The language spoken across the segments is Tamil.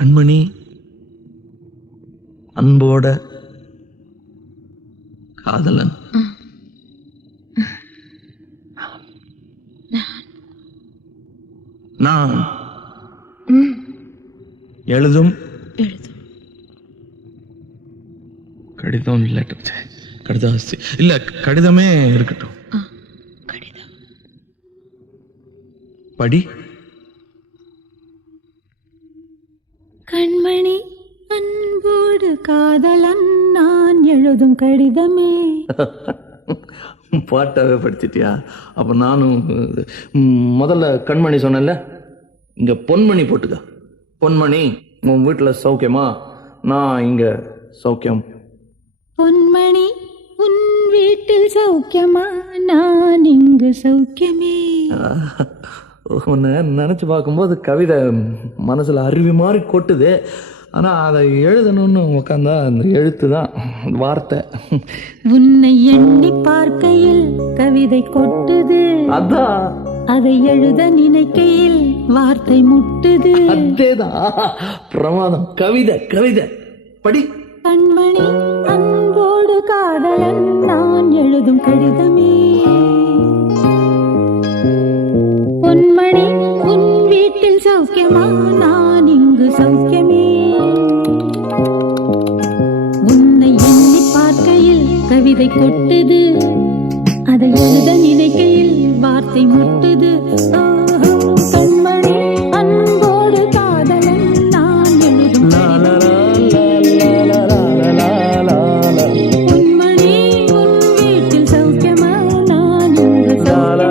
கண்மணி, அன்போட காதலன். நான் எழுதும் கடிதம் கடிதம் இல்ல, கடிதமே இருக்கட்டும். படி. கண்மணி, அன்போடு காதலன் நான் எழுதும் கடிதமே. பாட்டாவே படிச்சிட்டியா? அப்போ நானும் முதல்ல கண்மணி சொன்னேன்ல, இங்கே பொன்மணி போட்டுக்க. பொன்மணி, உன் வீட்டில் சௌக்கியமா? நான் இங்கே சௌக்கியம். பொன்மணி, உன் வீட்டில் சௌக்கியமா? நான் இங்கு சௌக்கியமே. உன்னை நினச்சி பார்க்கும்போது கவிதை மனசில் அருவி மாதிரி கொட்டுது. ஆனால் அதை எழுதணும்னு உட்காந்தா அந்த எழுத்து தான் வார்த்தை. உன்னை எண்ணி பார்க்கையில் கவிதை கொட்டுது, அதான் அதை எழுத நினைக்கையில் வார்த்தை முட்டுது. அதேதான் பிரமாதம். கவிதை கவிதை படி. கண்மணி, அன்போடு காதலன் நான் எழுதும் கடிதமே. பொன்மணி, உன் வீட்டில் சௌக்கியமா? நான் இங்கு சௌக்கியமே. உன்னை எண்ணி பார்க்கையில் கவிதை கொட்டுது, அதை எழுத நினைக்கையில் வார்த்தை முட்டுது. கண்மணி, அன்போடு காதலன் நான் எழுதும் பொன்மணி, உன் வீட்டில் சௌக்கியமா? நான் இங்கு சௌக்கியமா.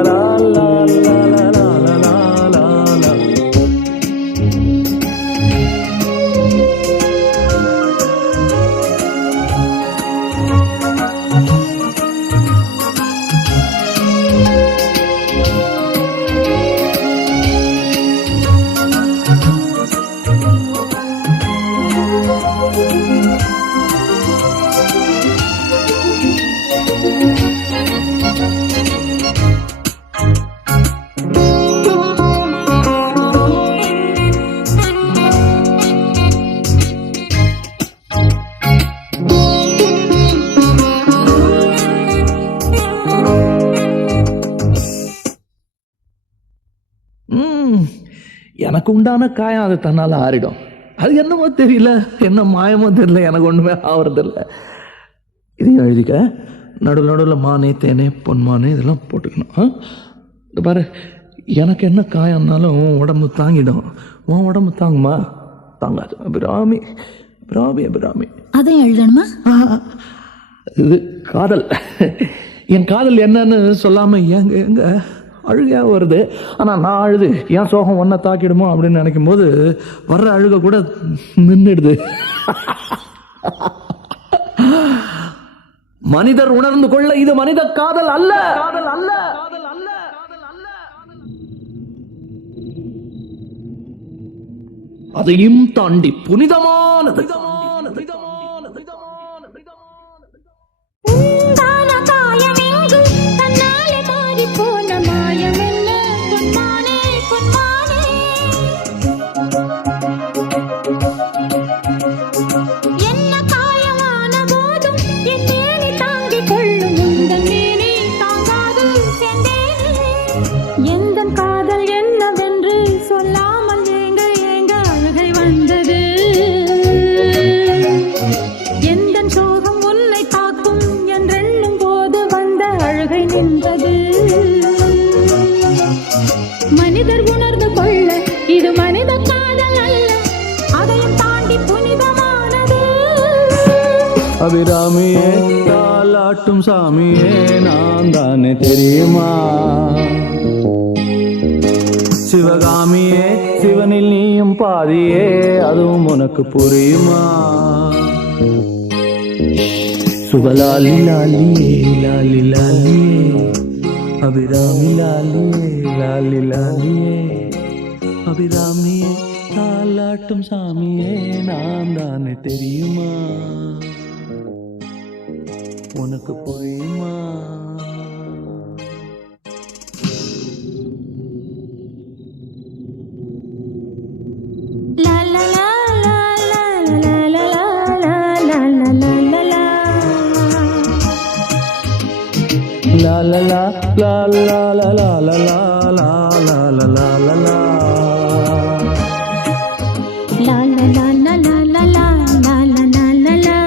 எனக்கு உண்டான காயம் அது தன்னால் ஆறிடும். அது என்னமோ தெரியல, என்ன மாயமோ தெரியல, எனக்கு ஒன்றுமே ஆகிறதில்ல. இதையும் எழுதிக்க. நடுவில் நடுவில் மானே, தேனே, பொன்மானே இதெல்லாம் போட்டுக்கணும். இது பாரு, எனக்கு என்ன காயம்னாலும் உன் உடம்பு தாங்கிடும். உன் உடம்பு தாங்குமா? தாங்காது. அபிராமி அபிராமி அபிராமி. அதையும் எழுதணுமா? இது காதல். என் காதல் என்னன்னு சொல்லாமல் எங்க எங்க அழுகையாக வருது. ஆனால் நான் அழுது ஏன் சோகம் ஒன்றை தாக்கிடுமோ அப்படின்னு நினைக்கும் போது வர்ற அழுக கூட நின்றுடுது. மனிதர் உணர்ந்து கொள்ள இது மனித காதல் அல்ல, காதல் அல்ல, காதல் அல்ல, காதல் அல்ல. அதையும் தாண்டி புனிதமானது. மனிதர் உணர்ந்து கொள்ள இது மனித காதல் அல்ல, அதையும் தாண்டி புனிதமானது. அபிராமியே, தாலாட்டும் சாமியே, நான் தானே தெரியுமா? சிவகாமியே, சிவனில் நீயும் பாதியே, அதுவும் உனக்கு புரியுமா? சுகலாலி லாலியே, லாலி லாலியே, அபிராமி லாலியே, லாலி லாலியே, அபிராமியே, தாலாட்டும் சாமியே, நான் தானே தெரியுமா? உனக்கு புரியுமா? லா லா லா லா லா லா லா லா லா லா லா லா லா லா லா லா லா லா. La la la la la la la la la la la la.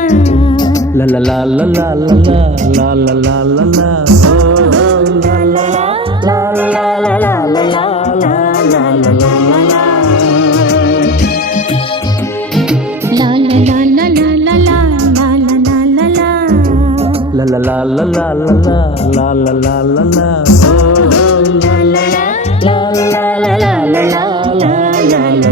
La la la la la la la la la la la la. Oh, la la la la la la la la la la la la la la la. La la la la la la la la la la la la. La la la la la la la la la la la la. Oh, la la la la la la la la la la la la.